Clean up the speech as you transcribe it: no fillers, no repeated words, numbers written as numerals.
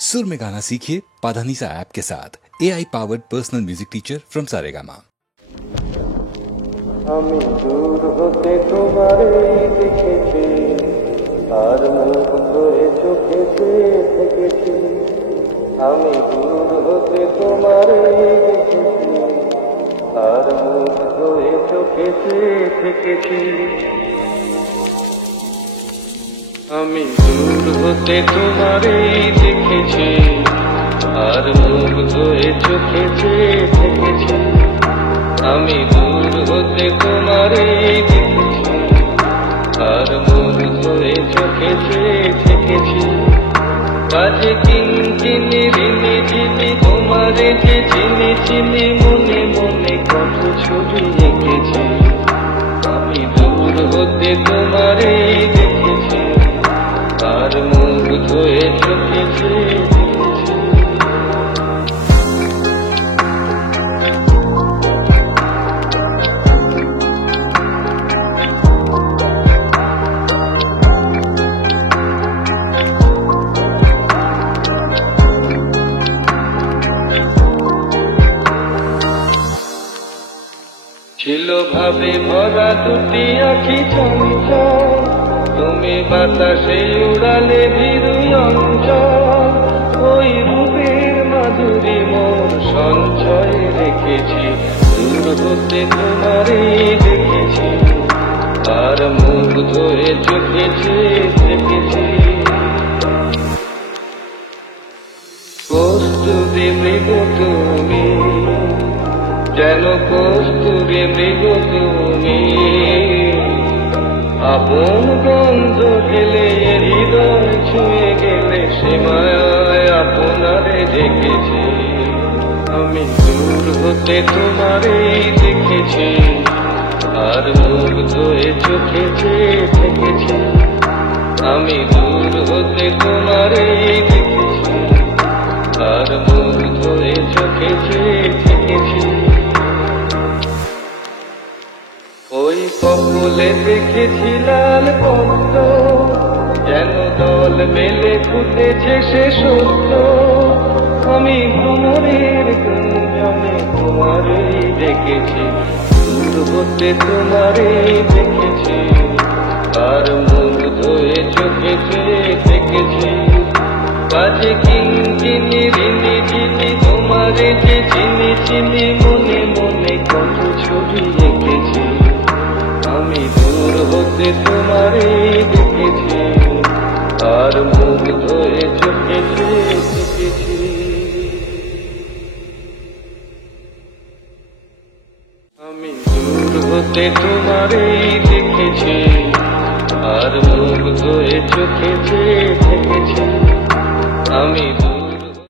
सुर में गाना सीखिए पाधानीसा ऐप के साथ AI powered personal music teacher from Saregama. আমি দূর হতে তোমারে দেখেছি, আর মুগ্ধ এ চোখেতে থেকেছি। আমি দূর হতে তোমারে দেখেছি, আর মুগ্ধ এ চোখেতে থেকেছি। আমি দূর হতে তোমারে দেখেছি, আর মুগ্ধ এ চোখেতে থেকেছি। আমি দূর হতে তোমারে দেখেছি, আর মুগ্ধ এ চোখেতে থেকেছি। কাজে কিঞ্চিনি ঋণী ঝিনি তোমারে যে চিনি চিনি, মনে মনে কত ছবি এঁকেছি। আমি দূর হতে তোমারে দেখেছি, আর মুগ্ধ এ চোখেতে থেকেছি। ছিল ভাবে ভরা দুটি আখি চঞ্চল, তুমি বাতাসে উড়ালে ভীরু অঞ্চল। ওই রূপের মাধুরী মোর সঞ্চয় রেখেছি, দূর হতে তোমারে দেখেছি, আর মুগ্ধ এ চোখেতে থেকেছি। কস্তুরী মৃগ তুমি, যেন কস্তুরী মৃগ তুমি, আপন গন্ধ ঢেলে হৃদয় ছুঁয়ে গেলে, সীমায় আপনারে দেখেছি। আমি দূর হতে তোমারে দেখেছি, আর মুগ্ধ এ চোখেতে থেকেছি। আমি দূর হতে তোমারে দেখেছি, আর মুগ্ধ এ চোখেতে থেকেছি। ওই কপলে দেখেছি লাল পদ্ম, যেন দল মেলে ফুটেছে সে সত্য। আমি ভ্রমরের গুঞ্জনে তোমারে দেখেছি, দূর হতে তোমারে দেখেছি, আর মুগ্ধ এ চোখেতে থেকেছি। কাজে কিঞ্চিনি ঋণী ঝিনি তোমারে যে চিনি চিনি, মনে মনে কত ছবি এঁকেছি। আমি দূর হতে তোমারে দেখেছি, আর মুগ্ধ এ চোখেতে থেকেছি। আমি দূর হতে তোমারে দেখেছি, আর মুগ্ধ এ চোখেতে থেকেছি। আমি